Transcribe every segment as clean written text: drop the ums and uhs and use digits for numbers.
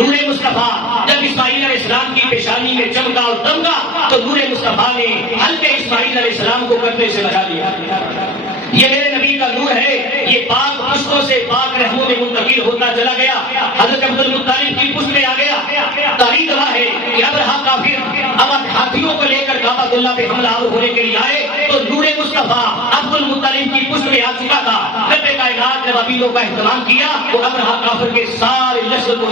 نور مصطفیٰ جب اسماعیل علیہ السلام کی پیشانی میں چمکا اور دمکا تو نور مصطفیٰ نے حلقے اسماعیل علیہ السلام کو کٹنے سے بچا لیا. یہ میرے نبی کا نور ہے. یہ پاک پشتوں سے پاک رحموں میں منتقل ہوتا چلا گیا. حضرت عبد المطلب کی پشت میں آ گیا. تاریخ گواہ ہے کہ ابرہا کافر اب ہاتھیوں کو لے کر کعبۃ اللہ پہ حملہ آور ہونے کے لیے آئے تو نور مصطفیٰ عبد المطلب کی پشت میں آ چکا تھا. رب کائنات نے ابیلوں کا اہتمام کیا وہ ابرہا کافر کے سارے لشکر کو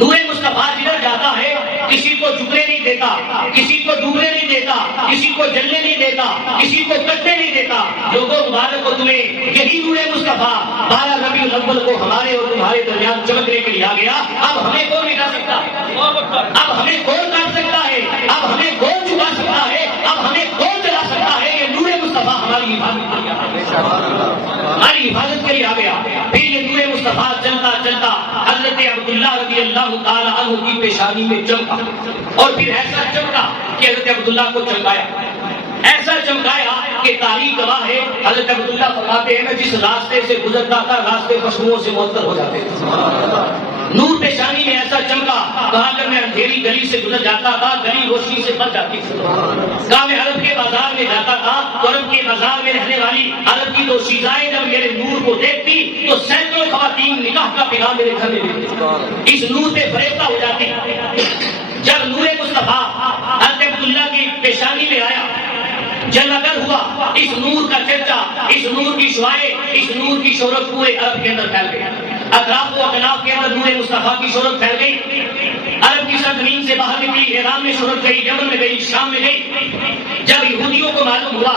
نور مصطفیٰ جدھر جاتا ہے کسی کو جھکنے نہیں دیتا, کسی کو ڈوبنے نہیں دیتا, کسی کو جلنے نہیں دیتا, کسی کو کٹنے نہیں دیتا. لوگوں مبارک کو تمہیں یہی نور مصطفیٰ 12 ربیع الاول کو ہمارے اور تمہارے درمیان چمکنے کے لیے آ گیا. اب ہمیں کون مٹا سکتا ہے؟ اب ہمیں کون کاٹ سکتا ہے؟ اب ہمیں کون جھکا سکتا ہے؟ اب ہمیں کون جلا سکتا ہے؟ یہ نور مصطفیٰ ہماری حفاظت کے لیے ہماری حفاظت کے لیے آ گیا. پھر یہ نور مصطفیٰ چلتا چلتا حضرت عبداللہ رضی اللہ تعالی عنہ کی پیشانی میں چمکا اور پھر ایسا چمکا کہ حضرت عبداللہ کو چمکایا, ایسا چمکایا کہ تاریخ گواہ ہے. حضرت عبداللہ فرماتے ہیں میں جس راستے سے گزرتا تھا راستے خوشبوؤں سے معطر ہو جاتے تھے. نور پیشانی میں ایسا چمکا کہاں کر میں اندھیری گلی سے گزر جاتا تھا گلی روشنی سے بھر جاتی تھی. کہاں میں عرب کے بازار میں جاتا تھا تو عرب کے بازار میں رہنے والی عرب کی 2 شیزائیں جب میرے نور کو دیکھتی تو سینکڑوں خواتین نکاح کا پیغام میرے گھر میں دیتی, اس نور پہ فریفتہ ہو جاتی. جب نور مصطفیٰ حضرت عبداللہ کی پیشانی میں آیا جلوگر ہوا, اس نور کا چرچا, اس نور کی شعائیں, اس نور کی شہرت پورے عرب کے اندر پھیل گئی. اطراف و اکناف کے اندر نور مصطفیٰ کی شہرت پھیل گئی. عرب کی سرزمین سے باہر نکلی, ایران میں شہرت گئی, یمن میں گئی, شام میں گئی. جب یہودیوں کو معلوم ہوا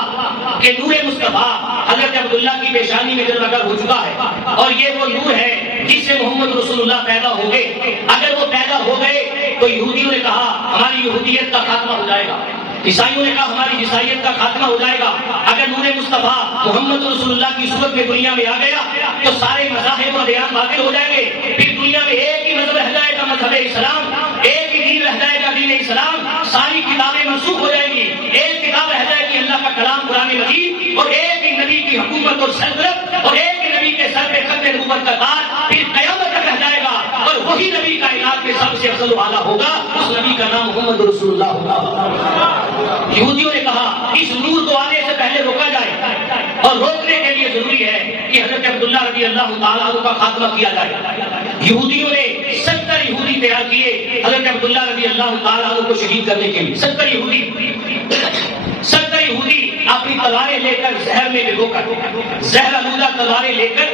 کہ نور مصطفیٰ حضرت عبداللہ کی پیشانی میں جلوگر ہو چکا ہے اور یہ وہ نور ہے جس سے محمد رسول اللہ پیدا ہو گئے, اگر وہ پیدا ہو گئے تو یہودیوں نے کہا ہماری یہودیت کا خاتمہ ہو جائے گا, عیسائیوں نے کہا ہماری عیسائیت کا خاتمہ ہو جائے گا. اگر نور مصطفیٰ محمد رسول اللہ کی صورت میں دنیا میں آ گیا تو سارے مذاہب و دیان باطل ہو جائیں گے. پھر دنیا میں ایک ہی مذہب رہ جائے گا, مذہب اسلام, ایک ہی دین رہ جائے گا, دین اسلام. ساری کتابیں منسوخ ہو جائیں گی, ایک کتاب رہ جائے گی اللہ کا کلام قرآن مجید, اور ایک ہی نبی کی حکومت اور سلطنت, اور ایک ہی نبی کے سر پہ ختم نبوت کا تاج. پھر قیامت تک رہ جائے گا اور وہی نبی کائنات میں سب سے افضل و اعلیٰ ہوگا, اس نبی کا نام محمد رسول اللہ ہوگا. یہودیوں نے کہا اس نور کو آنے سے پہلے روکا جائے اور روکنے کے لیے ضروری ہے کہ حضرت عبداللہ رضی اللہ تعالیٰ عنہ کا خاتمہ کیا جائے. یہودیوں نے 70 یہودی تیار کیے حضرت عبداللہ رضی اللہ تعالیٰ عنہ کو شہید کرنے کے لیے. 70 یہودی اپنی تلواریں لے کر زہر میں ڈبو کر, زہر آلودہ تلواریں لے کر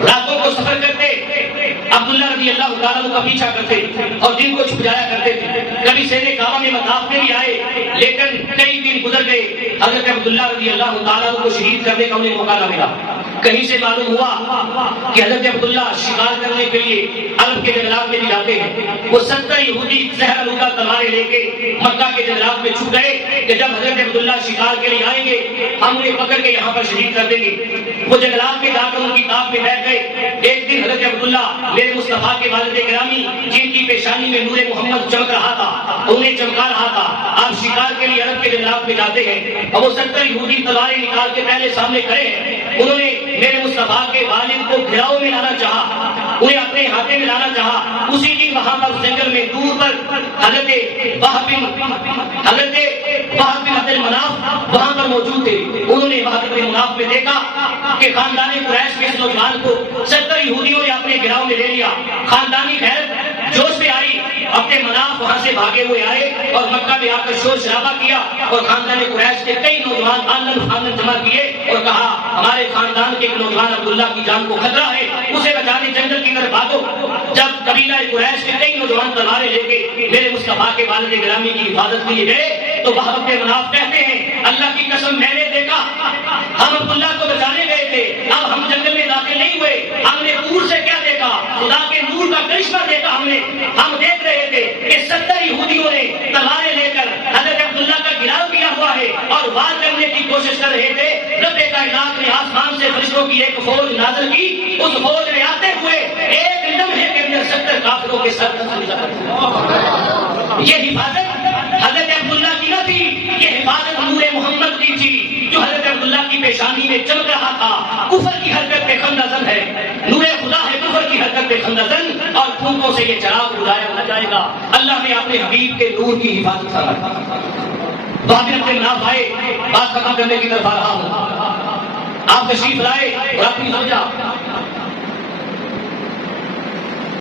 راتوں کو سفر کرتے, عبداللہ رضی اللہ تعالیٰ عنہ کا پیچھا کرتے اور دن کو چھپ جایا کرتے تھے. کبھی شہر کعبہ میں مطاف میں بھی آئے لیکن کئی دن گزر گئے, حضرت عبداللہ رضی اللہ تعالیٰ عنہ کو شہید کرنے کا انہیں موقع نہ ملا. کہیں سے معلوم ہوا کہ حضرت عبداللہ شکار کرنے کے لیے عرب کے جنگلات میں بھی جاتے ہیں. وہ 70 یہودی زہر آلودہ تلواریں لے کے مکہ کے جنگلات میں چھپ گئے کہ جب حضرت عبداللہ شکار کے لیے آئیں گے ہم انہیں پکڑ کے یہاں پر شہید کر دیں گے. وہ جنگلات میں جا کر ان کی تاب میں بیٹھ گئے. ایک دن حضرت عبداللہ میرے مصطفیٰ کے والد گرامی جن کی پیشانی میں نور محمد چمک رہا تھا, انہیں چمکا رہا تھا, آپ شکار کے لیے عرب کے جنگلات میں جاتے ہیں اور وہ 70 یہودی تلواریں نکال کے پہلے سامنے کھڑے ہیں. انہوں نے میرے مصطفیٰ کے والد کو گھیراؤ میں لانا چاہا, انہیں اپنے ہاتھے میں لانا چاہا. اسی دن وہاں پر جنگل میں دور پر حضرت وہب بن عبد المناف وہاں پر موجود تھے. انہوں نے وہب بن مناف میں دیکھا کہ خاندان قریش کے اس نوجوان کو 70 یہودیوں نے اپنے گھیراؤ میں لے لیا. خاندانی غیرت جوش میں آئی, اپنے مناف وہاں سے بھاگے ہوئے آئے اور مکہ میں آ کر شور شرابہ کیا اور خاندان قریش کے کئی نوجوان خاندان جمع کیے اور کہا ہمارے خاندان کے ایک نوجوان عبداللہ کی جان کو خطرہ ہے, اسے بچانے جنگل کی طرف بھاگو. جب قبیلہ قریش کے کئی نوجوان تلواریں لے کے میرے مصطفیٰ کے والد گرامی کی حفاظت کے لیے گئے تو وہب بن مناف کہتے ہیں اللہ کی قسم میں نے دیکھا ہم عبداللہ کو بچانے گئے تھے, اب ہم جنگل میں داخل نہیں ہوئے, ہم نے دور سے کیا دیکھا, خدا کے نور کا کرشمہ دیکھا. ہم دیکھ رہے تھے کہ 70 یہودیوں نے تلواریں لے کر حضرت عبداللہ کا گھیراؤ کیا ہوا ہے اور وار کرنے کی کوشش کر رہے تھے. رب کائنات نے آسمان سے فرشتوں کی ایک فوج نازل کی, اس فوج نے آتے ہوئے ایک لمحے کے اندر 70 کافروں کے سر یہ حفاظت حضرت عبداللہ کی نہ تھی, یہ حفاظت نور محمد کی تھی جو حضرت عبداللہ کی پیشانی میں چمک رہا تھا. کفر کی حرکت پہ خم نظر ہے, نور خدا ہے کفر کی حرکت خندزن، اور پھونکوں سے یہ چراغ بجھایا نہ جائے گا۔ اللہ نے اپنے حبیب کے نور کی حفاظت فرمائی۔ بابر کے نام آئے، بات ختم کرنے کی طرف آ رہا ہوں۔ آپ تشریف لائے اور اپنی زوجہ